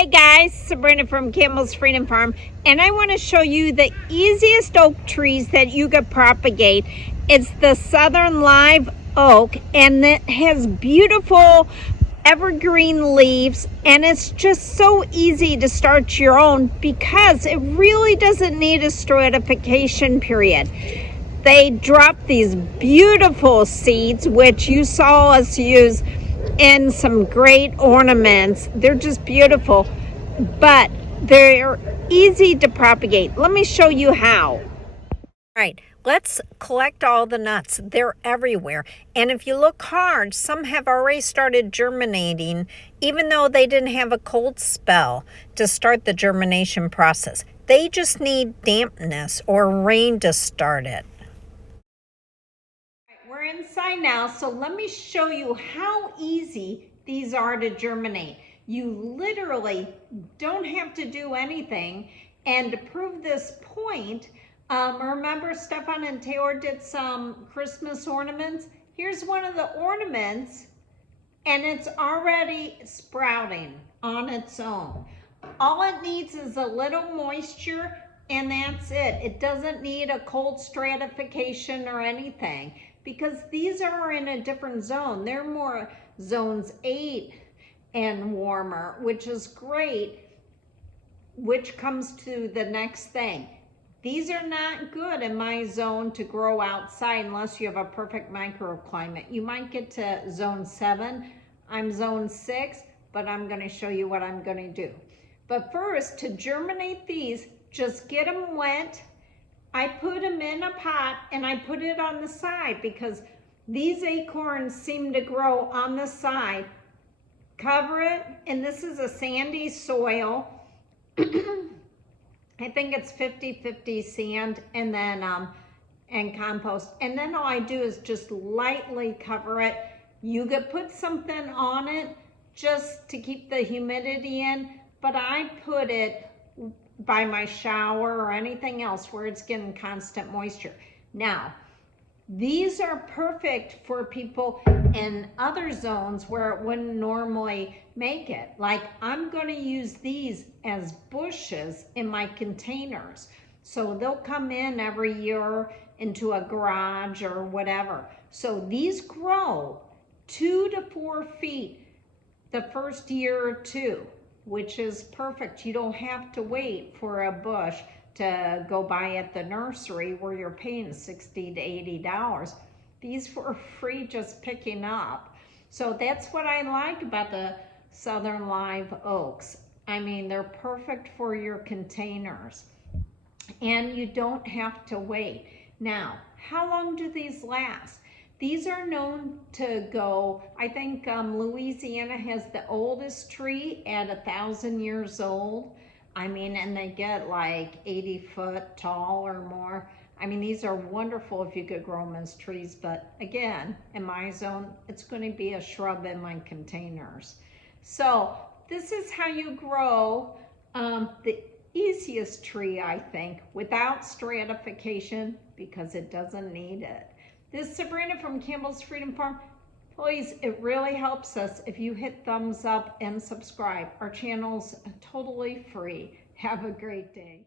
Hey guys, Sabrina from Campbell's Freedom Farm, and I want to show you the easiest oak trees that you could propagate. It's the Southern Live Oak, and it has beautiful evergreen leaves, and it's just so easy to start your own because it really doesn't need a stratification period. They drop these beautiful seeds, which you saw us use in some great ornaments. They're just beautiful, but they're easy to propagate. Let me show you how. All right, let's collect all the nuts. They're everywhere. And if you look hard, some have already started germinating, even though they didn't have a cold spell to start the germination process. They just need dampness or rain to start it. We're inside now, so let me show you how easy these are to germinate. You literally don't have to do anything. And to prove this point, remember Stefan and Taylor did some Christmas ornaments? Here's one of the ornaments, and it's already sprouting on its own. All it needs is a little moisture, and that's it. It doesn't need a cold stratification or anything, because these are in a different zone. They're more zones 8 and warmer, which is great, which comes to the next thing. These are not good in my zone to grow outside unless you have a perfect microclimate. You might get to zone 7. I'm zone 6, but I'm going to show you what I'm going to do. But first, to germinate these, just get them wet. I put them in a pot and I put it on the side because these acorns seem to grow on the side. Cover it, and this is a sandy soil. I think it's 50-50 sand and then and compost. And then all I do is just lightly cover it. You could put something on it just to keep the humidity in, but I put it by my shower or anything else where it's getting constant moisture. Now, these are perfect for people in other zones where it wouldn't normally make it. Like, I'm going to use these as bushes in my containers. So they'll come in every year into a garage or whatever. So these grow 2 to 4 feet the first year or two, which is perfect. You don't have to wait for a bush to go buy at the nursery where you're paying $60 to $80. These were free just picking up. So that's what I like about the Southern Live Oaks. I mean, they're perfect for your containers and you don't have to wait. Now, how long do these last? These are known to go, I think Louisiana has the oldest tree at 1,000 years old. I mean, and they get like 80 foot tall or more. I mean, these are wonderful if you could grow them as trees, but again, in my zone, it's going to be a shrub in my containers. So this is how you grow the easiest tree, I think, without stratification, because it doesn't need it. This is Sabrina from Campbell's Freedom Farm. Please, it really helps us if you hit thumbs up and subscribe. Our channel's totally free. Have a great day.